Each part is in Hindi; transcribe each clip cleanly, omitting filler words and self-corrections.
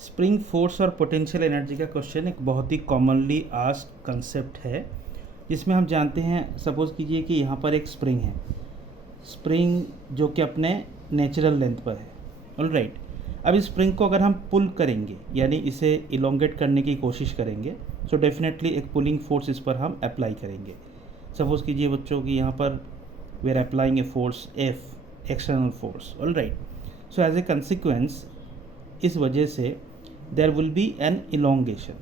स्प्रिंग फोर्स और पोटेंशियल एनर्जी का क्वेश्चन एक बहुत ही कॉमनली आस्क्ड कंसेप्ट है, जिसमें हम जानते हैं, सपोज़ कीजिए कि यहाँ पर एक स्प्रिंग है, स्प्रिंग जो कि अपने नेचुरल लेंथ पर है। ऑलराइट, अब इस स्प्रिंग को अगर हम पुल करेंगे, यानी इसे इलोंगेट करने की कोशिश करेंगे, तो डेफिनेटली एक पुलिंग फोर्स इस पर हम अप्लाई करेंगे। सपोज़ कीजिए बच्चों की यहाँ पर we are applying a force F, external force. Alright, so as a consequence इस वजह से there will be an elongation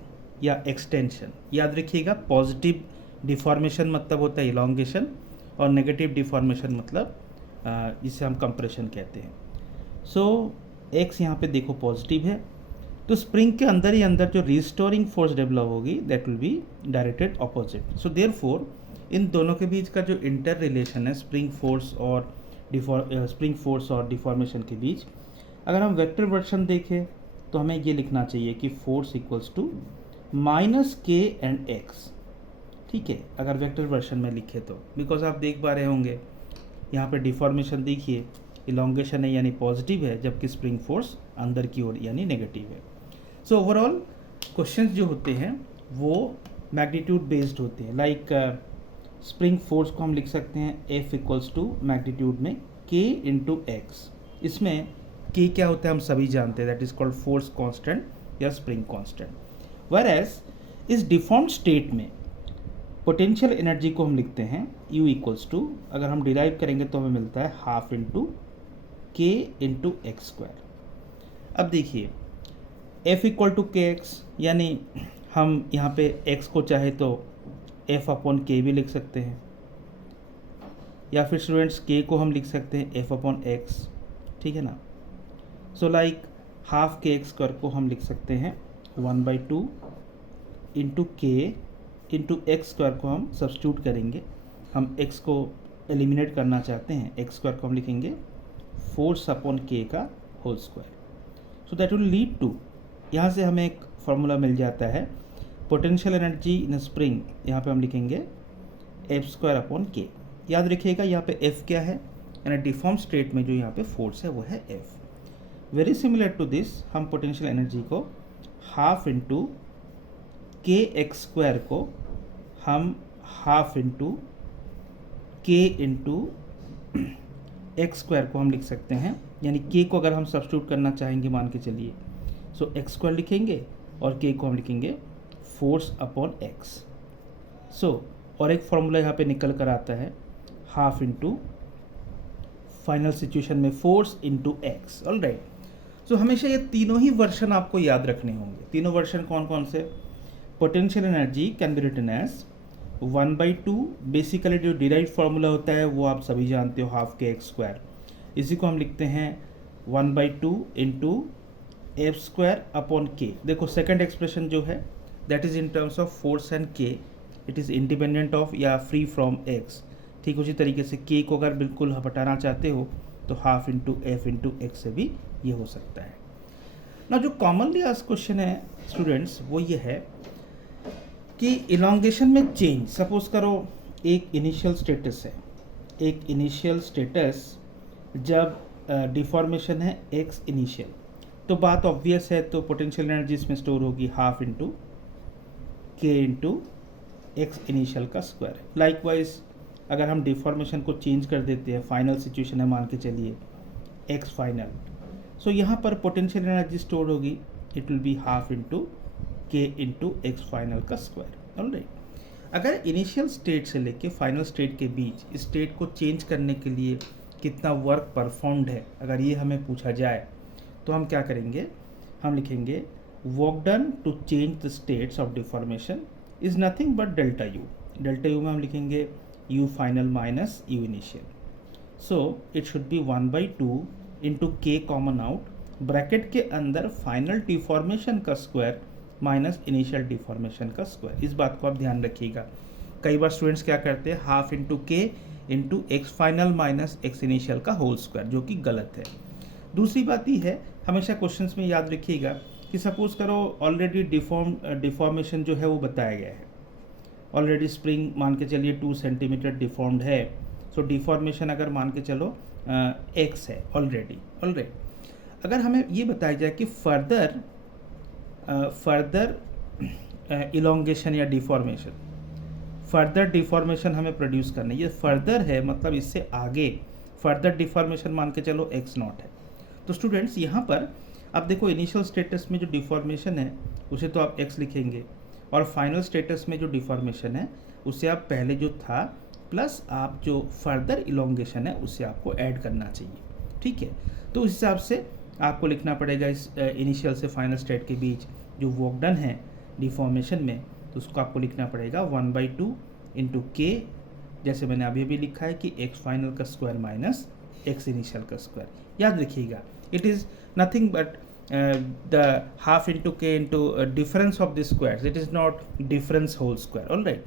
या एक्सटेंशन। याद रखिएगा, पॉजिटिव डिफॉर्मेशन मतलब होता है इलोंगेशन और नेगेटिव डिफॉर्मेशन मतलब जिसे हम कंप्रेशन कहते हैं। सो एक्स यहाँ पे देखो पॉजिटिव है, तो स्प्रिंग के अंदर ही अंदर जो रिस्टोरिंग फोर्स डेवलप होगी that will be directed opposite. So therefore in दोनों के बीच का जो इंटर रिलेशन है स्प्रिंग फोर्स और डिफॉर्मेशन के बीच, अगर हम वेक्टर वर्शन देखें तो हमें ये लिखना चाहिए कि फोर्स इक्वल्स टू माइनस के एंड एक्स। ठीक है, अगर वेक्टर वर्शन में लिखे तो, बिकॉज आप देख पा रहे होंगे यहाँ पे डिफॉर्मेशन देखिए, इलोंगेशन है यानी पॉजिटिव है, जबकि स्प्रिंग फोर्स अंदर की ओर यानी नेगेटिव है। सो ओवरऑल क्वेश्चंस जो होते हैं वो मैग्नीट्यूड बेस्ड होते हैं। लाइक स्प्रिंग फोर्स को हम लिख सकते हैं एफ इक्वल्स टू मैग्नीट्यूड में के इंटू एक्स। इसमें के क्या होता है हम सभी जानते हैं, that is called force constant या स्प्रिंग कांस्टेंट। वेयरएज इस डिफॉर्म्ड स्टेट में पोटेंशियल एनर्जी को हम लिखते हैं U इक्वल्स टू, अगर हम डिराइव करेंगे तो हमें मिलता है half into k into x square. अब देखिए F इक्वल टू के एक्स, यानी हम यहाँ पे x को चाहे तो F अपॉन के भी लिख सकते हैं, या फिर स्टूडेंट्स k को हम लिख सकते हैं F अपॉन एक्स। ठीक है ना। सो लाइक हाफ के एक्स स्क्वायर को हम लिख सकते हैं 1/2 into k into x square को हम सब्स्टिट्यूट करेंगे, हम x को एलिमिनेट करना चाहते हैं, एक्स स्क्वायर को हम लिखेंगे फोर्स अपॉन के का whole square. So that will lead to, यहाँ से हमें एक फार्मूला मिल जाता है पोटेंशियल एनर्जी इन स्प्रिंग, यहाँ पे हम लिखेंगे एफ स्क्वायर अपॉन के। याद रखिएगा यहाँ पे एफ क्या है, यानी डिफॉर्म स्टेट में जो यहाँ पे फोर्स है वो है F. Very similar to this, हम पोटेंशियल एनर्जी को half into k x square को हम half into k into x square को हम लिख सकते हैं, यानी के को अगर हम सब्स्टिट्यूट करना चाहेंगे मान के चलिए, सो एक्स स्क्वायर लिखेंगे और के को हम लिखेंगे फोर्स अपॉन एक्स। सो और एक फॉर्मूला यहाँ पे निकल कर आता है हाफ इंटू फाइनल सिचुएशन में फोर्स इंटू एक्स। ऑलराइट, सो हमेशा ये तीनों ही वर्शन आपको याद रखने होंगे। तीनों वर्शन कौन कौन से? Potential energy can be written as 1/2, basically जो डिराइव फार्मूला होता है वो आप सभी जानते हो, हाफ के एक्स स्क्वायर। इसी को हम लिखते हैं 1/2 इंटू एफ स्क्वायर अपॉन के। देखो सेकंड एक्सप्रेशन जो है that is in terms of force and के, इट इज़ इंडिपेंडेंट ऑफ या फ्री फ्रॉम एक्स। ठीक उसी तरीके से के को अगर बिल्कुल हटाना चाहते हो तो half into F into x से भी ये हो सकता है ना। जो कॉमनली आस्क्ड क्वेश्चन है स्टूडेंट्स वो ये है कि इलोंगेशन में चेंज, सपोज करो एक इनिशियल स्टेटस है, एक इनिशियल स्टेटस जब डिफॉर्मेशन है एक्स इनिशियल, तो बात ऑब्वियस है, तो पोटेंशियल एनर्जी इसमें स्टोर होगी half into k into x initial का स्क्वायर। लाइकवाइज अगर हम डिफॉर्मेशन को चेंज कर देते हैं, फाइनल सिचुएशन है मान के चलिए एक्स फाइनल, सो यहाँ पर पोटेंशियल एनर्जी स्टोर होगी, it will be half into k into x final का स्क्वायर। ऑलराइट, अगर इनिशियल स्टेट से लेके फाइनल स्टेट के बीच स्टेट को चेंज करने के लिए कितना वर्क परफॉर्म्ड है, अगर ये हमें पूछा जाए तो हम क्या करेंगे, हम लिखेंगे work done to change the states of deformation is nothing but delta u. Delta u में हम लिखेंगे u final minus u initial. So it should be 1/2 into k common out, bracket के अंदर फाइनल डिफॉर्मेशन का स्क्वायर माइनस इनिशियल डिफॉर्मेशन का स्क्वायर। इस बात को आप ध्यान रखिएगा। कई बार स्टूडेंट्स क्या करते हैं, half into k into x final minus x initial का होल स्क्वायर, जो कि गलत है। दूसरी बात ये है, हमेशा क्वेश्चंस में याद रखिएगा कि सपोज करो ऑलरेडी डिफॉर्मेशन जो है वो बताया गया है, ऑलरेडी स्प्रिंग मान के चलिए 2 सेंटीमीटर डिफॉर्म्ड है, सो डिफॉर्मेशन अगर मान के चलो एक्स है ऑलरेडी। ऑलराइट, अगर हमें ये बताया जाए कि फर्दर फर्दर इलोंगेशन या डिफॉर्मेशन, फर्दर डिफॉर्मेशन हमें प्रोड्यूस करना है। ये फर्दर है मतलब इससे आगे, फर्दर डिफॉर्मेशन मान के चलो x नॉट है। तो स्टूडेंट्स यहाँ पर अब देखो इनिशियल स्टेटस में जो डिफॉर्मेशन है उसे तो आप x लिखेंगे, और फाइनल स्टेटस में जो डिफॉर्मेशन है उसे आप पहले जो था प्लस आप जो फर्दर इलोंगेशन है उसे आपको ऐड करना चाहिए, ठीक है। तो उस हिसाब से आपको लिखना पड़ेगा इस इनिशियल से फाइनल स्टेट के बीच जो वर्क डन है डिफॉर्मेशन में, तो उसको आपको लिखना पड़ेगा 1/2 इंटू के, जैसे मैंने अभी अभी लिखा है कि x फाइनल का स्क्वायर माइनस x इनिशियल का स्क्वायर। याद रखिएगा it is nothing but the half into k into difference of the squares, it is not difference whole square, all right।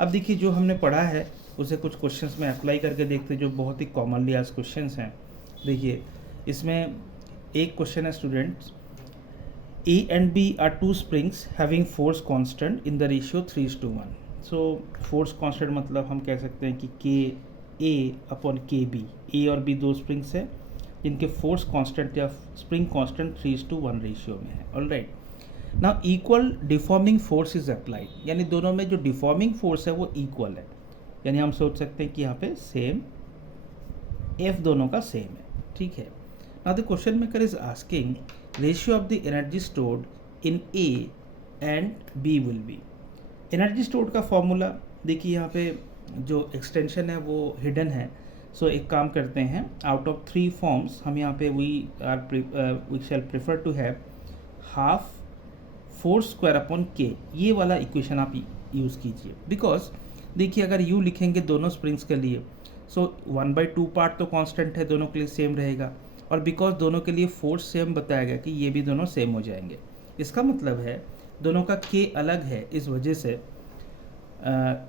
अब देखिए जो हमने पढ़ा है उसे कुछ क्वेश्चंस में अप्लाई करके देखते हैं जो बहुत ही कॉमनली आज क्वेश्चंस हैं। देखिए इसमें एक क्वेश्चन है students, A and B are two springs having force constant in the ratio 3:1। So force constant मतलब हम कह सकते हैं कि के ए अपॉन के बी, ए और बी दो स्प्रिंग्स हैं जिनके फोर्स कांस्टेंट या स्प्रिंग कांस्टेंट 3:1 रेशियो में है, all right. Now equal deforming force is applied, यानी दोनों में जो डिफॉर्मिंग फोर्स है वो इक्वल है, यानी हम सोच सकते हैं कि यहाँ पे सेम एफ दोनों का सेम है, ठीक है। Now the question maker is asking ratio of the energy stored in A and B will be. Energy stored का फॉर्मूला देखिए यहाँ पे जो एक्सटेंशन है वो हिडन है। सो एक काम करते हैं, आउट ऑफ 3 फॉर्म्स हम यहाँ पे we shall prefer to have half force square upon k, ये वाला इक्वेशन आप यूज़ कीजिए। बिकॉज देखिए अगर यू लिखेंगे दोनों स्प्रिंग्स के लिए, सो 1/2 पार्ट तो कांस्टेंट है, दोनों के लिए सेम रहेगा, और बिकॉज दोनों के लिए फोर्स सेम बताया गया कि ये भी दोनों सेम हो जाएंगे। इसका मतलब है दोनों का के अलग है, इस वजह से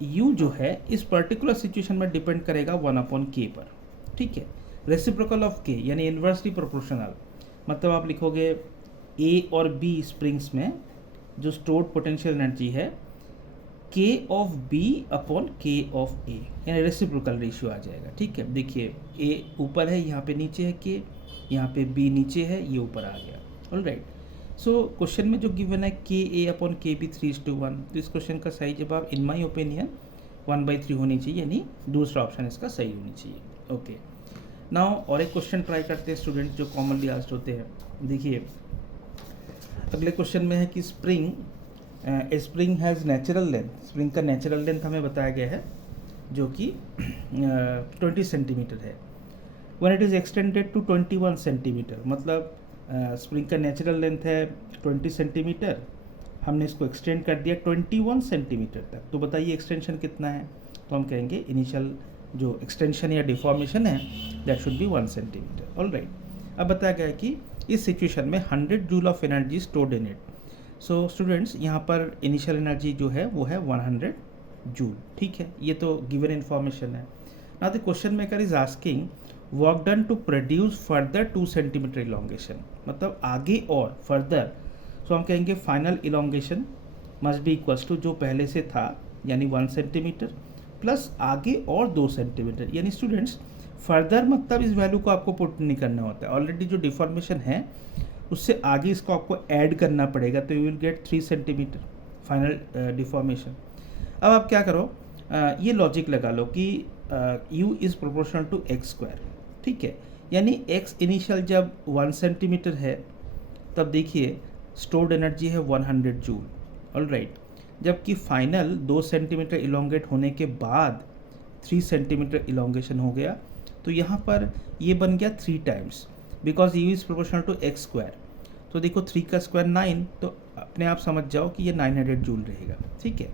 यू जो है इस पर्टिकुलर सिचुएशन में डिपेंड करेगा 1/k पर, ठीक है। रेसिप्रोकल ऑफ के यानी इन्वर्सली प्रोपोर्शनल, मतलब आप लिखोगे ए और बी स्प्रिंग्स में जो स्टोर्ड पोटेंशियल एनर्जी है के ऑफ बी अपॉन के ऑफ ए, यानी रेसिप्रोकल रेशियो आ जाएगा, ठीक है। देखिए ए ऊपर है, यहाँ पे नीचे है के, यहाँ पे बी नीचे है, ये ऊपर आ गया, ऑल राइट। सो क्वेश्चन में जो गिवन है के ए अपॉन के बी 3:1, तो इस क्वेश्चन का सही जवाब इन माई ओपिनियन 1/3 होनी चाहिए, यानी दूसरा ऑप्शन इसका सही होनी चाहिए, ओके। नाउ और एक क्वेश्चन ट्राई करते हैं स्टूडेंट जो कॉमनली आस्क्ड होते हैं। देखिए अगले क्वेश्चन में है कि spring has natural length, spring का नेचुरल लेंथ हमें बताया गया है जो कि 20 सेंटीमीटर है। When it is extended to 21 centimeter, मतलब स्प्रिंग का नेचुरल लेंथ है 20 सेंटीमीटर, हमने इसको एक्सटेंड कर दिया 21 सेंटीमीटर तक, तो बताइए एक्सटेंशन कितना है। तो हम कहेंगे इनिशियल जो एक्सटेंशन या डिफॉर्मेशन है that should be 1 centimetre, all right. अब बताया गया है कि इस सिचुएशन में 100 joule of energy stored in it. So students यहाँ पर इनिशियल एनर्जी जो है वो है 100 जूल, ठीक है, ये तो गिवन इन्फॉर्मेशन है। Now the question maker is asking work done to produce further 2 centimetre elongation, मतलब आगे और फर्दर। सो हम कहेंगे final elongation must be equals to जो पहले से था यानी 1 सेंटीमीटर प्लस आगे और 2 सेंटीमीटर, यानी स्टूडेंट्स फर्दर मतलब इस वैल्यू को आपको पुट नहीं करना होता है, ऑलरेडी जो डिफॉर्मेशन है उससे आगे इसको आपको ऐड करना पड़ेगा, तो you will get 3 centimetre final deformation. अब आप क्या करो, ये लॉजिक लगा लो कि u is proportional to x square, ठीक है, यानी x इनिशियल जब 1 सेंटीमीटर है तब देखिए स्टोर्ड एनर्जी है 100 जूल, ऑल राइट। जबकि फाइनल 2 सेंटीमीटर इलोंगेट होने के बाद 3 सेंटीमीटर इलोंगेशन हो गया, तो यहाँ पर ये बन गया 3 times, because u is proportional to x square. तो देखो 3 का स्क्वायर 9, तो अपने आप समझ जाओ कि ये 900 जूल रहेगा, ठीक है।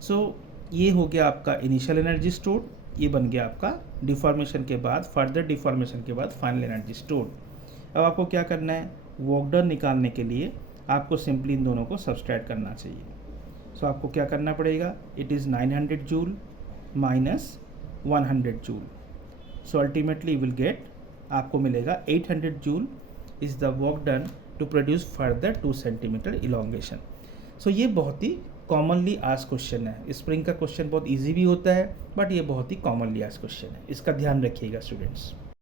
सो ये हो गया आपका इनिशियल एनर्जी स्टोर्ड, ये बन गया आपका डिफॉर्मेशन के बाद, फर्दर डिफॉर्मेशन के बाद फाइनल एनर्जी स्टोर्ड। अब आपको क्या करना है, वर्क डन निकालने के लिए आपको सिंपली इन दोनों को सब्सट्रैक्ट करना चाहिए। सो आपको क्या करना पड़ेगा, it is 900 joule minus 100 joule, so ultimately will get, आपको मिलेगा 800 joule is the work done to produce further 2 centimetre elongation. So ये बहुत ही कॉमनली आस्क्ड क्वेश्चन है। स्प्रिंग का क्वेश्चन बहुत इजी भी होता है, बट ये बहुत ही कॉमनली आस्क्ड क्वेश्चन है, इसका ध्यान रखिएगा स्टूडेंट्स।